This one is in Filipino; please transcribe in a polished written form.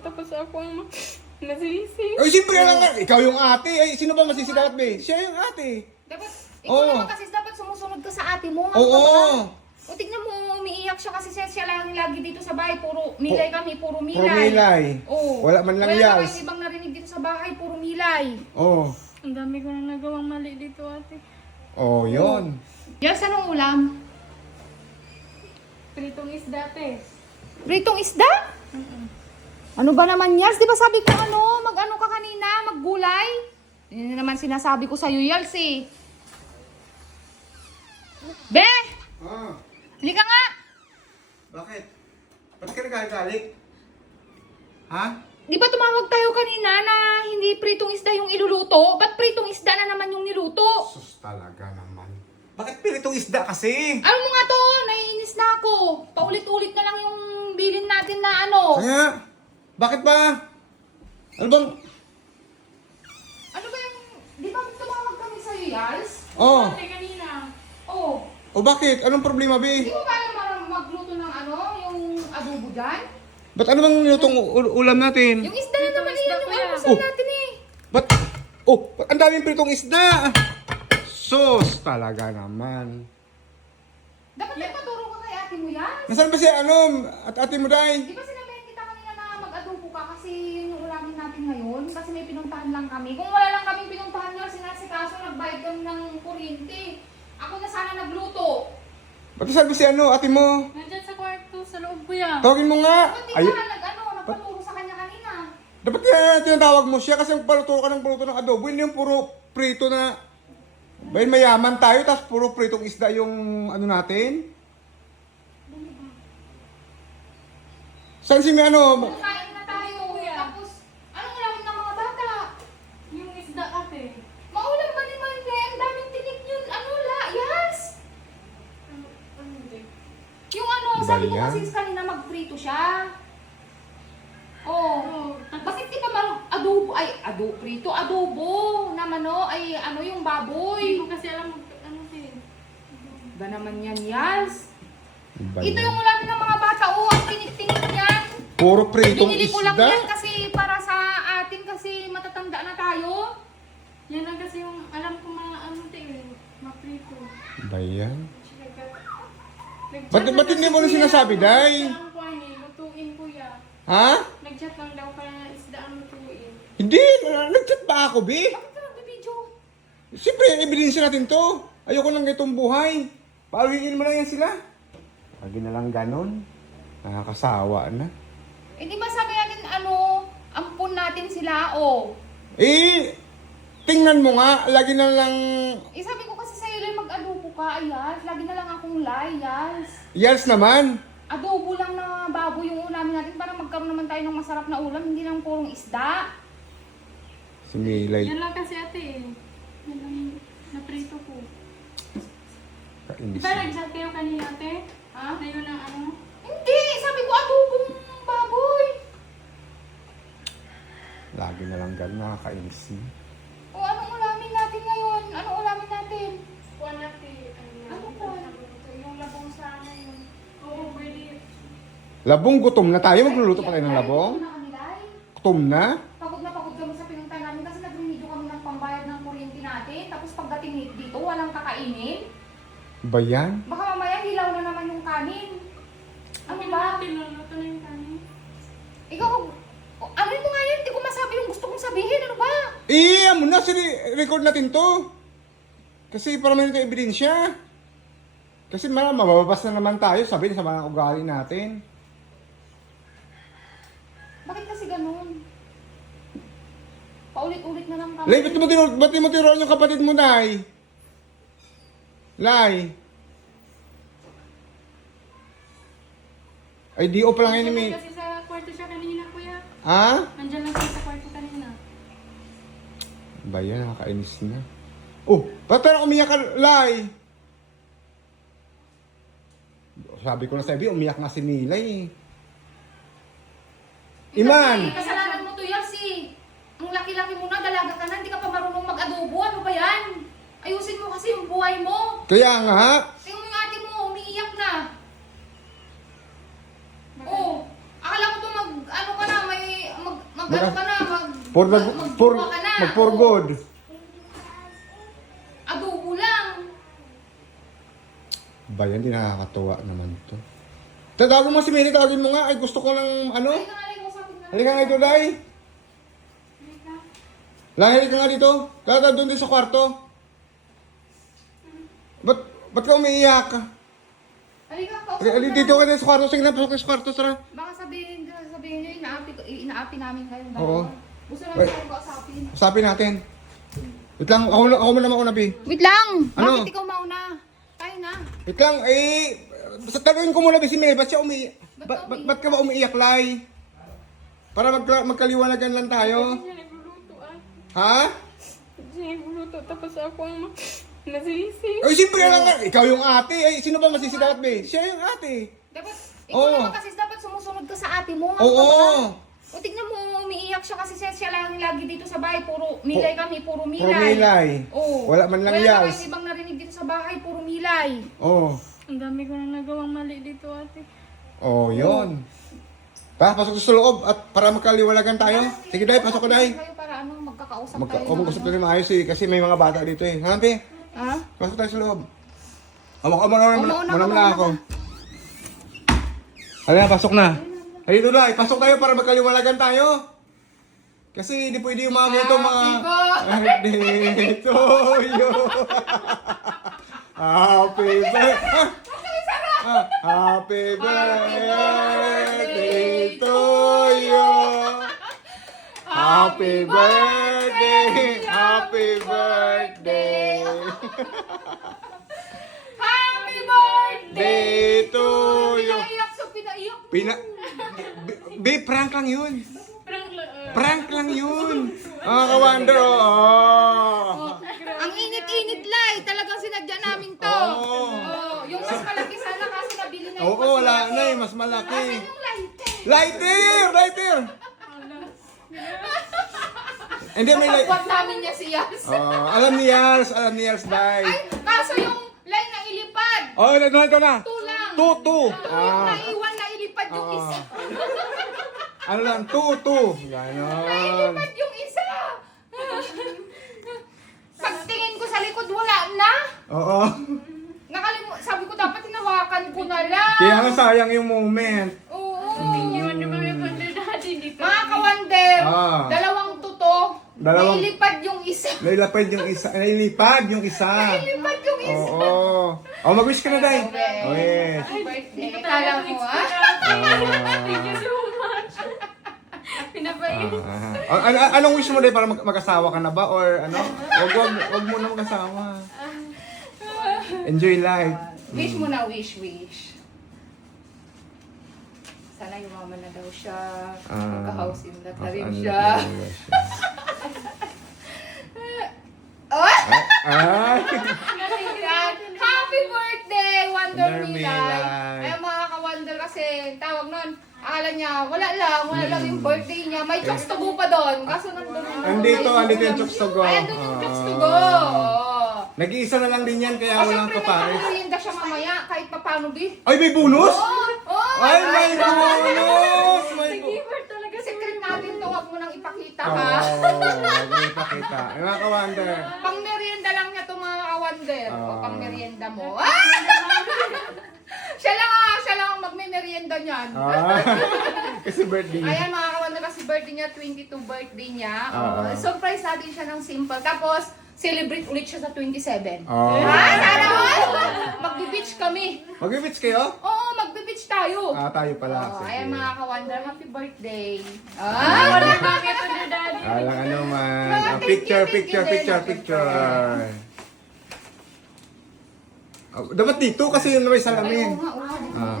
tapos ako ang nasisi. Ay, siyempre lang nga. Ikaw yung ate. Ay, sino ba masisikat, be? Siya yung ate. Dapat, ikaw naman kasi dapat sumusunod ka sa ate mo. Oo. O tignan mo, umiiyak siya kasi siya lang lagi dito sa bahay. Puro milay kami, puro milay. Puro milay. Oo. Wala man lang Wala yas. naman ibang narinig dito sa bahay, puro milay. Oo. Ang dami ko na nagawang mali dito, ate. Oh, yun. Yas, anong ulam? Pritong isda, te. Pritong isda? Ano ba naman, Yals? Di ba sabi ko mag-ano ka kanina, maggulay? Yun naman sinasabi ko sa'yo, Yals eh. Be! Ah, Halika nga! bakit? Ba't ka nagagalit? Ha? Di ba tumawag tayo kanina na hindi pritong isda yung iluluto? Ba't pritong isda na naman yung niluto? Sus talaga naman. Bakit piritong isda kasi? Ano mo nga to? Naiinis na ako. Paulit-ulit na lang yung bilin natin na ano. Kaya, bakit ba? Ano bang? Ano ba yung... Di ba tumawag kami sa'yo, Yals? Oh, Ate, kanina. Oh. o bakit? Anong problema, Di be? mo ba alam magluto ng ano? Yung adobo dyan? Ba't ano bang nilutong ulam natin? Yung isda na naman Pritong isda, yun, yung kuya. almusal Oh. natin eh. Ba't? Oh, ba't ang daming pritong isda? Sus talaga naman. Dapat nagpaturo ka kay ate mo yan. Nasaan ba si at ate mo, day? Di ba sinabihan kita kanina na mag-adobo ka kasi yun yung ulamin natin ngayon? Kasi may pinuntahan lang kami. Kung wala lang kaming pinuntahan nyo, sinasikaso, nagbayad kami ng kuryente. Ako na sana nagluto. Ba't sabi si ate mo? Nandyan sa kwarto, sa loob, kuya. Tawagin mo nga. Ba't di Ay, ka nagpaturo sa kanya kanina? dapat tinatawag mo siya kasi paluto ka ng adobo. Hindi yung puro prito na. Bayan mayaman tayo, tapos puro pritong isda yung ano natin. Saan si Kain na tayo. Tapos, anong ulamin ng mga bata? Yung isda, ate. Maulam ba naman eh? Ang daming tinik yun. Ano la? Yes! Ano, te? Yung ano, sabi ko Bayan? kasi kanina magprito siya. Oh. Oo, Bakit di ka adobo, prito, adobo naman ay ano yung Hindi baboy. ko kasi alam ano, te. Ba naman yan, Yals? Bayan. Ito yung ulamin ng mga bata, ang tinik-tinik niyan. Puro pritong Binili ko lang yan isda. kasi para sa atin kasi matatanda na tayo. Yan lang kasi yung alam ko mga ano, te, maprito. Bayan. Nag-chat Ba't lang hindi kasi, mo na kuya, sinasabi, day? Isda ang kuha niya, lutuin, kuya. Ha? Nag-chat lang daw kaya na isda ang lutuin. Hindi, nag-chat ba ako, Bi? Bakit ka nagbibidyo? Siyempre, ebidensya natin to. Ayoko lang itong buhay. Paawigin mo lang yan sila. Lagi na lang ganon. Nakakasawa na. Eh di ba sabi natin ampun natin sila, Eh, tingnan mo nga. Lagi na lang Eh sabi ko kasi sa'yo lang mag-adobo ka, Yals. Lagi na lang akong Yals. yals naman. Adobo lang na baboy yung ulamin natin para magkaroon naman tayo ng masarap na ulam, hindi lang purong isda. Si Milay. Yan lang kasi, ate. Yan lang naprito ko. Di Kainis. ba nag-chat kayo kanina, ate? Ha? Na yun ang ano? Hindi! Sabi ko adobong baboy. Lagi na lang ganon. Nakakainis na. O anong ulamin natin ngayon? Anong ulamin natin? Kuha natin. Ano po? Yung labong sana yun. Oo, pwede. Labong gutom na tayo. Magluluto pa tayo ng labong. Ay, pagod na kami, Day. Gutom na. Pagod na pagod kami sa pinuntahan namin kasi nag-renew kami ng pambayad ng kuryente natin. Tapos pagdating dito, walang kakainin. Ba yan? Baka mamaya hilaw na naman yung kanin. Ano Ano ba? natin, luluto na yung kanin. Ikaw, ano ito nga yan? Hindi ko masabi yung gusto kong sabihin. Ano ba? Eh, amo na. Record natin to. Kasi para may ito ebidensya. Kasi mababas na naman tayo. Sabi sa mga ugali natin. Bakit kasi ganun? Paulit-ulit na lang kami. Lay, ba't mo tinuruan yung kapatid mo, Nay? Lay. Ay, di pa lang yun, Nandiyan May. lang kasi sa kwarto siya kanina, kuya. Ha? Nandiyan lang siya sa kwarto kanina. Ba yan, nakakainis na. Oh, ba't parang umiyak ka, Lay? Sabi ko na sa'yo, umiyak nga si Milay. Iman! Kasi kasalanan mo to, Yasi. Ang laki-laki mo na, dalaga ka na, hindi ka pa marunong mag-adobo. Ano ba yan? Ayusin mo kasi yung buhay mo. Kaya nga, Tingnan mo yung ate mo, umiiyak na. Oh, akala ko to ano ka na, may ano ka na, For magbuka ka na. for good. Adobo lang. Ba yan, di nakakatuwa naman to. Tawagin mo si Mary, tawagin mo nga. Ay, gusto ko ng ano. Ay, nangalay mo sa akin na. Halika nga dito, Day. Halika nga dito. Tawag doon din sa kwarto. Ba't ka umiiyak? Halika, kausap Halika dito ka din sa kwarto. Sige na, pasok ka sa kwarto, Sara. Baka sabihin nyo, inaapi namin kayo. Oo. Gusto Wait. namin kayo kausapin. Usapin natin. Wait lang, ako muna mauna, Bi. Wait lang! Ano? Bakit ikaw mauna? Tayo na. Wait lang, sa tanungin ko muna, Bi, si Mary, ba't siya umiiyak? Ba't ka ba umiiyak, Lai? Para magkaliwanagan lang tayo. Siya nagluluto ah. Ha? Siya nagluluto tapos ako ang nasisi. Ay, siyempre lang nga. Ikaw yung ate. Ay, sino ba masisi dapat, Bi? Siya yung ate. Dapat, ikaw Oo. naman kasi dapat sumusunod ka sa ate mo. Oo. O tignan mo, umiiyak siya kasi siya lang lagi dito sa bahay. Puro milay kami, puro milay. Puro milay. Oo. Wala man lang Wala yas. na kayong ibang narinig dito sa bahay, puro milay. Oo. Ang dami ko na nagawang mali dito ate. Oh, yun. Pasok sa loob at para magkaliwanagan tayo. Sige, Day, pasok ka, Day. Kayo para ano, magkakausap tayo. Mag-usap tayo maayos eh, kasi may mga bata dito eh. Hanapin. Ha? Pasok tayo sa loob. Muna ako. Halika, pasok na. Halika, Day, pasok tayo para magkaliwanagan tayo. Kasi hindi pwede yung mga ganito, mga... Birthday to you. Happy birthday. Happy birthday to you. Happy birthday. Happy birthday. Happy birthday! Day to you. Pinaiyak sa pinaiyak. Prank lang yun. Prank lang. Prank lang yun. Ka-wonder, oh. Ang init-init Lai, talagang sinadya namin to. Oo. Yung mas malaki sana kaso nabili na yung Oo, wala na eh, mas malaki. Asan yung lighter? Lighter! Hindi, may light. Kapag namin niya si Yas. Alam ni Yars, Day. Ay, kaso yung line na ilipad. Oh, nagnuhan ko na. Two lang. Two. Yung naiwan na ilipad yung isa. Ano lang, two. Ganon. Nailipad yung isa. Pagtingin ko sa likod, wala na. Oo. Sabi ko dapat hinawakan ko na lang. Kaya nga sayang yung moment. Oo. Iwan na ba yung Wonder Daddy dito? Mga kawander, Ah. dalawang tuto, Dalawang- nailipad yung isa. Nailipad yung isa. Nailipad yung isa. Nailipad yung isa. Oo. Oh, mag-wish ka na, Day. Okay. Oh, yes. Happy birthday. Hindi ko Kala talaga mo, expect ah. Thank you so much. Pinapayos. Anong wish mo, Day, para mag-asawa ka na ba? Or ano? Wag mo na mag-asawa. Enjoy life. Wish mo na, wish. Sana yumaman na daw siya. Magka-house in that na rin siya. Oh! Ay! Yan. Happy birthday, Wonder Wonder Milay. Milay. Ay, mga ka-wonder kasi, tawag nun, akala niya, wala lang yung birthday niya. May chokes to go pa doon. Kaso nandun yung... Andito yung chokes to go. Ay, andun yung chokes to go. Nag-iisa na lang din yan, kaya O, walang syempre, may kapares. pamerienda siya mamaya, kahit pa paano, Bi. Ay, may bonus? Oh, Ay, may bonus! May Giver talaga si secret natin to, wag mo nang ipakita, Oo, ha? wag mo ipakita. Ay, mga ka-wonder. Pang merienda lang niya to, mga ka-wonder. O, Ah. pang merienda mo. Siya lang ang magme-merienda niyan. Kasi birthday. Ayan mga kawan, kasi birthday niya, 22 birthday niya. Ah. Surprise natin siya ng simple. Tapos, celebrate ulit siya sa 27. Oh. Sana all! Magbe-beach kami. Mag-beach kayo? Oo, magbe-beach tayo. Tayo pala. Oh, Sige. ayan mga kawander, happy birthday. Bakit Wonder Daddy? Alang ano man. Mga Picture. thank you. Dapat dito kasi yun may salamin. Ayaw nga, oo. Ah.